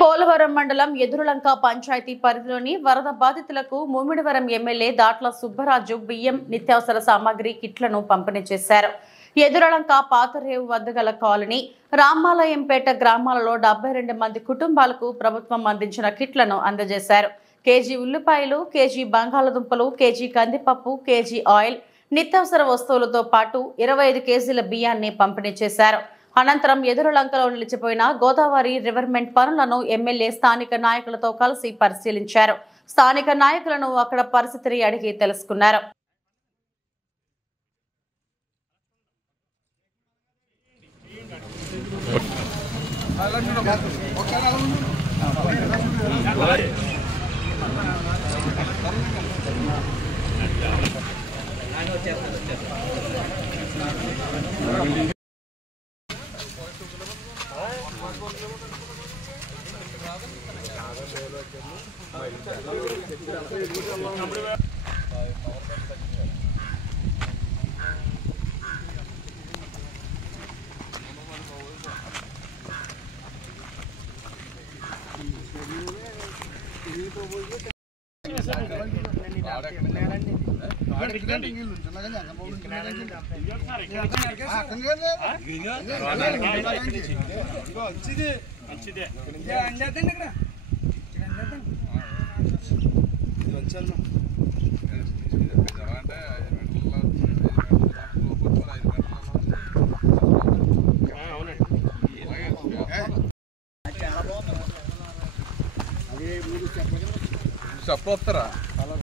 పోలవరం మండలం ఎదురులంక పంచాయతీ పరిధిలోని వరద బాధితులకు ముమ్మిడివరం ఎమ్మెల్యే దాట్ల సుబ్బరాజు బియ్యం నిత్యావసర సామాగ్రి కిట్లను పంపిణీ చేశారు. ఎదురులంక పాతరేవు వద్ద గల కాలనీ రామాలయంపేట గ్రామాలలో 72 మంది కుటుంబాలకు ప్రభుత్వం అందించిన కిట్లను అందజేశారు. కేజీ ఉల్లిపాయలు, కేజీ బంగాళదుంపలు, కేజీ కందిపప్పు, కేజీ ఆయిల్, నిత్యావసర వస్తువులతో పాటు 25 కేజీల బియ్యాన్ని పంపిణీ చేశారు. అనంతరం ఎదురులంకలో నిలిచిపోయిన గోదావరి రివర్మెంట్ పనులను ఎమ్మెల్యే స్థానిక నాయకులతో కలిసి పరిశీలించారు. స్థానిక నాయకులను అక్కడ పరిస్థితిని అడిగి తెలుసుకున్నారు. చెప్పొస్తారా